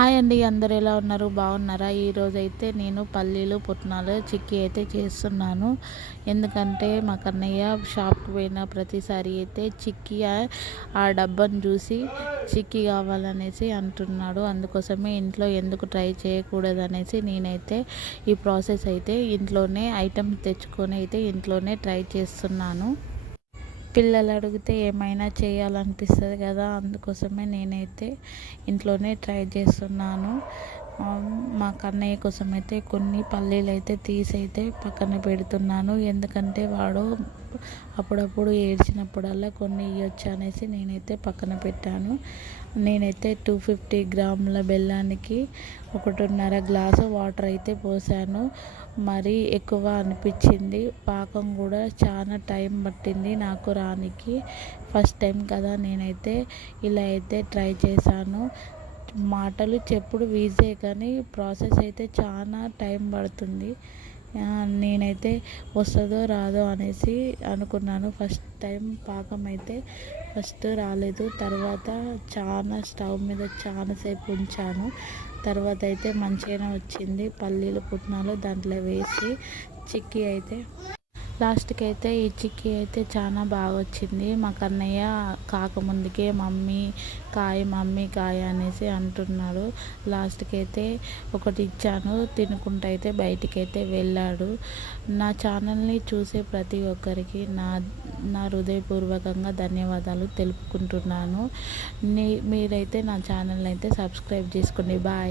Hi అండి, అందరూ ఎలా ఉన్నారు? బాగున్నారా? ఈరోజైతే నేను పల్లీలు పుట్నాలు చిక్కీ అయితే చేస్తున్నాను. ఎందుకంటే మా కన్నయ్య షాప్కి పోయిన ప్రతిసారి అయితే చిక్కీ ఆ డబ్బాను చూసి చిక్కీ కావాలనేసి అంటున్నాడు. అందుకోసమే ఇంట్లో ఎందుకు ట్రై చేయకూడదు అనేసి నేనైతే ఈ ప్రాసెస్ అయితే ఇంట్లోనే ఐటమ్స్ తెచ్చుకొని అయితే ఇంట్లోనే ట్రై చేస్తున్నాను. పిల్లలు అడిగితే ఏమైనా చేయాలనిపిస్తుంది కదా, అందుకోసమే నేనైతే ఇంట్లోనే ట్రై చేస్తున్నాను. మా కన్నయ్య కోసం అయితే కొన్ని పల్లీలు అయితే తీసి అయితే పక్కన పెడుతున్నాను. ఎందుకంటే వాడు అప్పుడప్పుడు ఏడ్చినప్పుడల్లా కొన్ని ఇవ్వచ్చు అనేసి నేనైతే పక్కన పెట్టాను. నేనైతే 250 గ్రాముల బెల్లానికి 1.5 గ్లాసు వాటర్ అయితే పోసాను. మరీ ఎక్కువ అనిపించింది. పాకం కూడా చాలా టైం పట్టింది నాకు రానికి. ఫస్ట్ టైం కదా నేనైతే ఇలా అయితే ట్రై చేశాను. మాటలు చెప్పుడు ఈజీ కానీ ప్రాసెస్ అయితే చాలా టైం పడుతుంది. నేనైతే వస్తుందో రాదో అనేసి అనుకున్నాను. ఫస్ట్ టైం పాకం అయితే ఫస్ట్ రాలేదు. తర్వాత చాలా స్టవ్ మీద చాలాసేపు ఉంచాను. తర్వాత అయితే మంచిగానే వచ్చింది. పల్లీలు పుట్నాలు దాంట్లో వేసి చిక్కీ అయితే లాస్ట్కి అయితే ఈ చిక్కీ అయితే చాలా బాగా వచ్చింది. మా కన్నయ్య కాకముందుకే మమ్మీ కాయ అనేసి అంటున్నాడు. లాస్ట్కి అయితే ఒకటి ఇచ్చాను, తినుకుంటూ అయితే బయటికి అయితే వెళ్ళాడు. నా ఛానల్ని చూసే ప్రతి ఒక్కరికి నా హృదయపూర్వకంగా ధన్యవాదాలు తెలుపుకుంటున్నాను. మీరైతే నా ఛానల్ని అయితే సబ్స్క్రైబ్ చేసుకోండి. బాయ్.